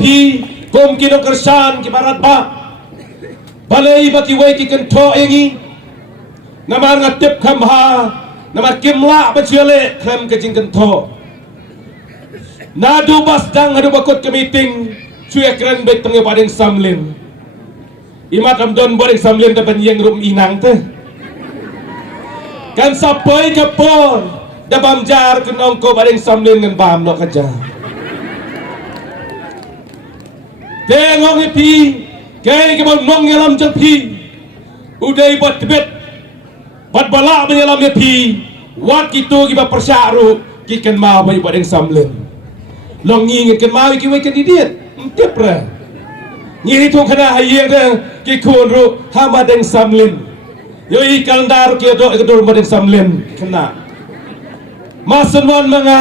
pi kom ki no kersan ki barat ba balai ba ki wai ki kan tho engi namar ngatep kham ha namar kimla ba chiale kham ke jing kan tho nadu bas dang hadu bakot ke meeting cuy keren bet tenge badeng samlin imat amdon badeng samlin dapat yang rum inang teh kan sapai ke por dabam jar ke nongko badeng samlin ngan bam no kaja tengok pi kay ke bom nong yalam jang pi udai bat bet bat bala menyalam pi wat gitu ki ba persyaru ki kan ma bai badeng samlin long ngin kan ma ki wai kan idiot tiap ra ngiri thong khana hayeng de ki khon ru ha badeng samlin yoi kalendar ki do ekdor badeng samlin khana masunwan mga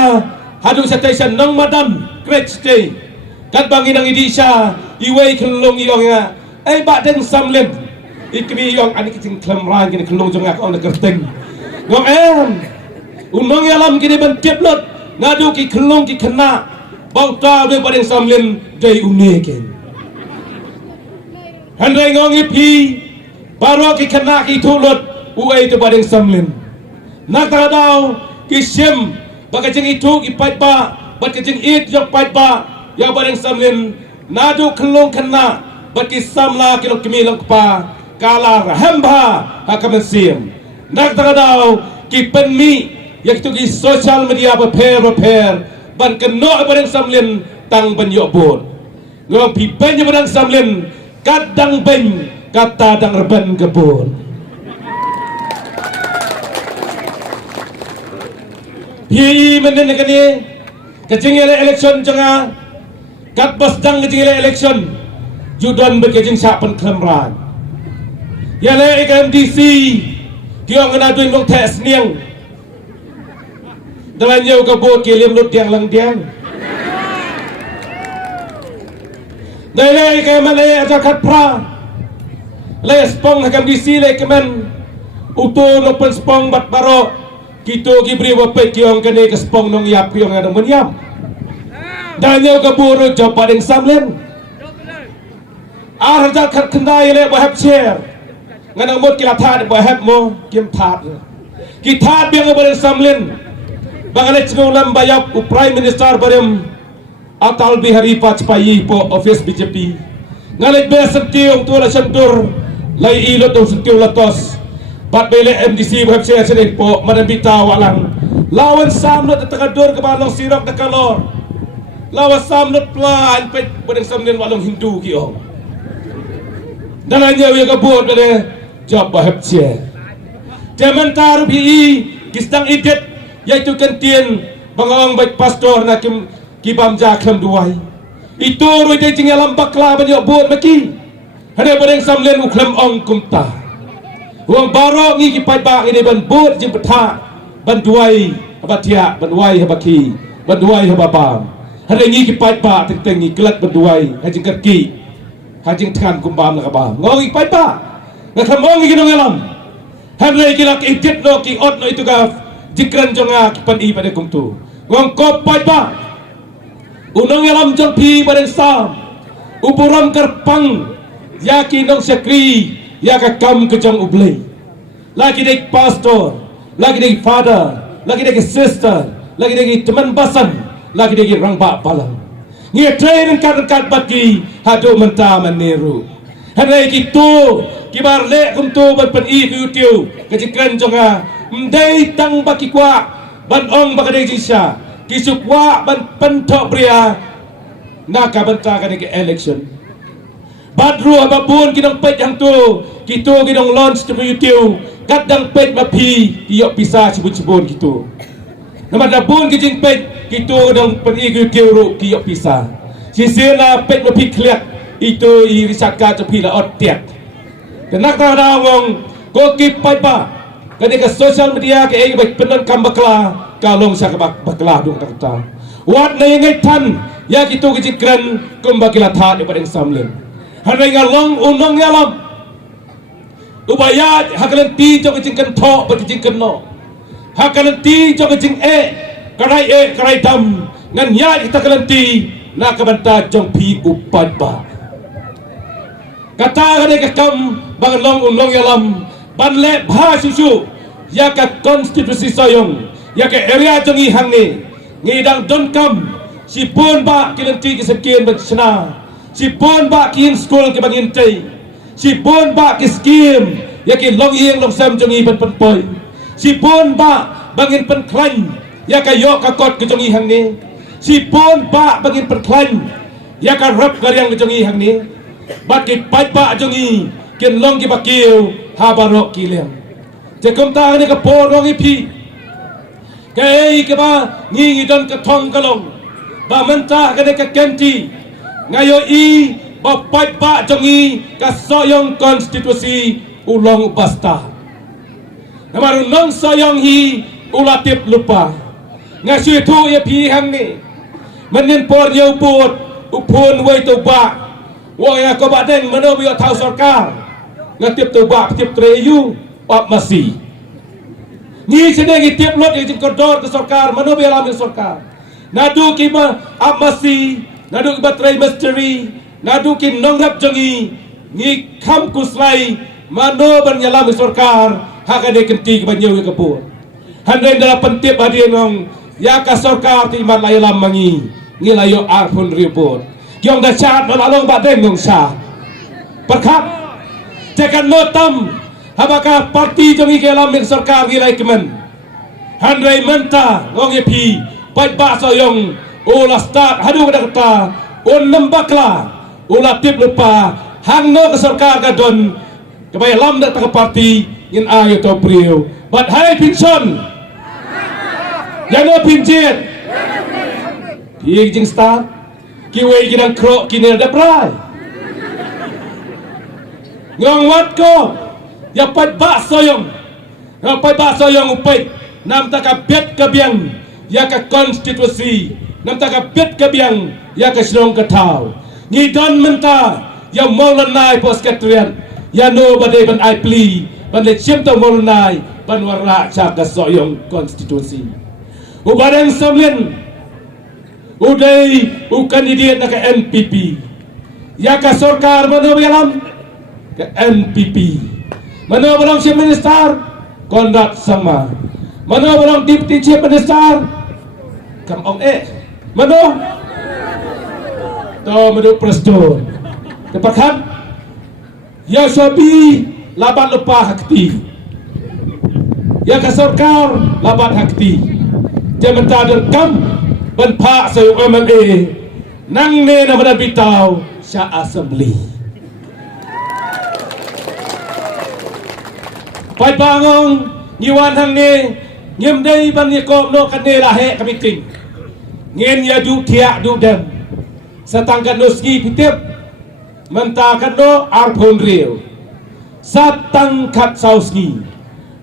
hadu station nong madam great stay kat bangin ang idisha iway kelong iyong nga ay badeng samlin ikmi iyong ani kiting klamran kini kelong jong ak on kerteng ngom unong yalam kini ban tiaplot ngadu ki kelong ki khana bang ta de badeng samlin dai uneken handai ngongi pi baro ki khana ki thulot uai te badeng samlin nak ta daw ki sim bagajeng itu ki pat ba bagajeng it yok pat ba ya badeng samlin nadu kelong khana baki samla ki lok mi lok pa kala rahamba hakamen sim nak ta daw ki penmi yak tu ki social media repair ban keno badeng samlin tang ban yok bot ngom pi pen badeng samlin kadang ben kata dang reben kebun pi menen kani kajing election janga kat bos dang kajing election judon bekajing sapen klemran ya le KMDC kiong ngana duin long tes niang dalam jauh kebun kilim lut tiang lang tiang Dai ke malay aja kat pra le spong hakam disi le kemen uto no pen spong bat baro kito gibri wapet kiong kene ke spong nong yap kiong ada menyam danyo ke buru job badeng samlen ar aja kat kendai le bahap share nganang mot kila that bahap mo kim that ki that biang badeng samlen bangale cngulam bayap u prime minister barem Atal Bihari Vajpayee po office BJP ngalit be setiong tu la sentur lai ilot tu setiong latos bat bele MDC web share sini po madan bita walang lawan samnot tekadur ke balong sirok de kalor lawan samnot plan pe badeng samnen walong Hindu kiyo dananya wi kabut bele job web share dementar bi kistang idet yaitu kentien bangawang baik pastor nakim kibam jakham duai itu roi de jingalam bakla banyak bot maki hade badeng samlen uklam ong kumta uang baro ngi ki pai ba ini ban bot jing betha ban duai abatia ban duai habaki ban duai hababam hade ngi ki pai ba teng ngi kelat ban duai hajing kerki hajing than kumbam la kabam ngi pai ba ngakam ong ngi nongalam hade ki lak itit no ki ot no itu ga jikran jonga ki pan i pada kumtu ngong kop pai ba unong yalam jong pi badeng sam uburam kerpang yaki nong sekri yaka kam kejong ublay lagi dek pastor lagi dek father lagi dek sister lagi dek teman basan lagi dek rangba balang ngi train kat baki hadu menta maniru hadai kitu kibar le kumtu ban pen i kutiu kejikran jonga mdai tang baki kwa ban ong bakadeng jisha kisukwa ban pentok pria naka benta kan ke election badru ababun kinong pet yang tu kitu kinong launch tu YouTube kadang pet mapi iyo pisah sebut-sebut gitu nama dabun kijing pet kitu kinong pen YouTube ru iyo pisah sisina pet mapi kliak itu irisaka tu pila otiak tenak rawong ko ki pai ba ketika sosial media ke ai baik penon kambakla kalong sa bakla dong kata wat na yang tan ya kitu kejikran kumbakila tha de badeng samlen hanai ngalong unong yalam ubayat hakalan ti jo kejingkan tho kejingkan no hakalan ti jo kejing karai dam ngan ya kita kalan ti nak kebanta jong pi upat ba kata kene kam bang long yalam ban le bha susu ya ka konstitusi soyong ya ka area jong i hang ni ngidang don kam si pon ba kilenti ki sekian bersena si pon ba ki school ke bangin tei si pon ba ki skim ya ki long yeng long sam jong i ban poi si pon ba bangin pen klan ya ka yo ka kot ke jong i hang ni si pon ba bangin pen klan ya ka rap karyang ke jong i hang ni bat ki pai ba jong i ken long ki bakiu ha barok ki lem je kom ta ne ka por ngong i pi cái ba ngi don ka thong ka long ba menta ka ne ka kenti ngayo i ba pai ba jong i ka soyong konstitusi ulong basta namaru nong soyong hi ulatip lupa ngasui tu ya pi hang ni manin por yo put upun wei tu ba wo ya ko ba deng mano bi thau sarkar ngatip tu ba tip treyu op masi ni sedang tiap lot yang kodor ke sarkar mano bi alam sarkar nadu ki ma op masi nadu ki batrai misteri nadu ki nongrap jongi ni kham kuslai mano ban yalam sarkar hakade kenti ke banyu ke pur handai dalam pentip hadiah ngong ya ka sarkar ti man layalam mangi ngilayo arpun report yang dah chat melalong badan ngong sa perkap tekan notam habaka parti jongi ke alam sarkar ngilai kemen handai menta ngong epi pai ba soyong ula start hadu kada kata on lembakla ula tip lupa hangno ke sarkar gadon kebai lam dak tak parti in ayo to priu but hai pinson jano pinjet pi jing start ki wei kinang kro kinel da prai ngong wat ko ya pat ba soyong ngong pat ba soyong upai nam ta ka bet ka biang ya ka konstitusi nam ta ka bet ka biang ya ka slong ka thau ni don menta ya molanai poskatrian ya no bade ban ai pli ban le chem to molanai ban warla cha ka soyong konstitusi ubareng samlen udai kandidat nak NPP ya ka sarkar mano bialam ke NPP mano belong chief minister Konrad Sangma mano belong deputy chief minister kam ong mano to mano preston tepakan ya sobi laban lupa hakti ya ka sarkar laban hakti jementa kam ban pak sayu MMA nang ne na badan bitau sya assembly pai bangong ngiwan hang ne ngem dei ban ni ko no kan ne la he kami ting ngen ya du tia du dem satangkan no ski pitip mentakan no arpon real satang kat sauski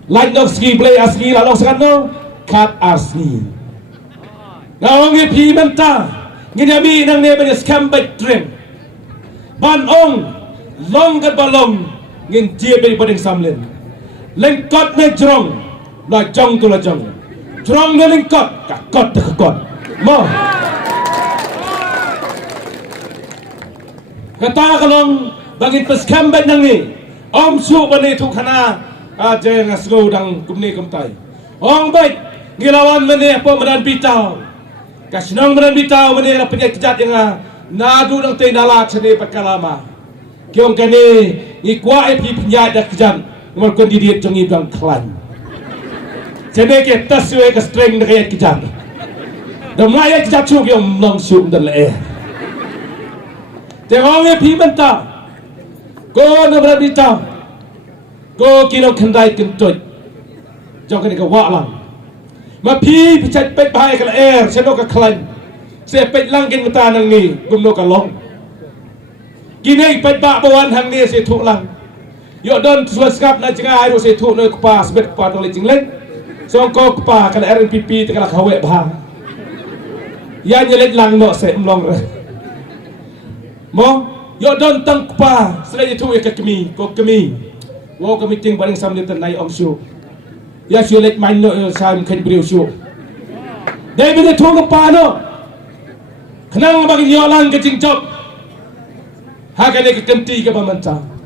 lain no ski play aski la lo sakan no kat aski ngawang pi menta nginami nang ne ban scam by train ban ong long kat balong ngin tie be boding samlen lengkot ne jrong la jong tu la jong jrong ne lengkot ka kot ka kot mo kata kalong bangin pas scam by nang ni om su bani tu khana a je ngasgo dang kumni kumtai ong bai ngilawan mene apa medan bitau kasnong medan bitau mene la penyai kejat yang nadu dang te nala chene pakalama kiong kene ni kwa pi penyai dak kejam ngor kandidat jongi bang klan chene ke taswe ke streng dak kejam dam lai kejat chu kiong long sum dan le te ong pi menta ko no medan bitau ko kinong khandai kentoi jong kene ka wa lang ma pi pichat pet bai kala seno ka klan se pet lang kin mata nang ni gumno ka long kini pet ba bawan hang ni se thu lang yo don suaskap na jinga ai ro se thu no pa sbet pa to le jingleng song ko pa kala RNPP te kala khawe ba ya nyelet lang no se mlong re mo yo don tang pa sele thu ya kami ko kami wo kami ting baring samne tan nai om shu ya sulit main no sam kan beriu syu dai bine thong pa no kenang bagi nyolang ke jingcop hakan ke kenti ke pamanca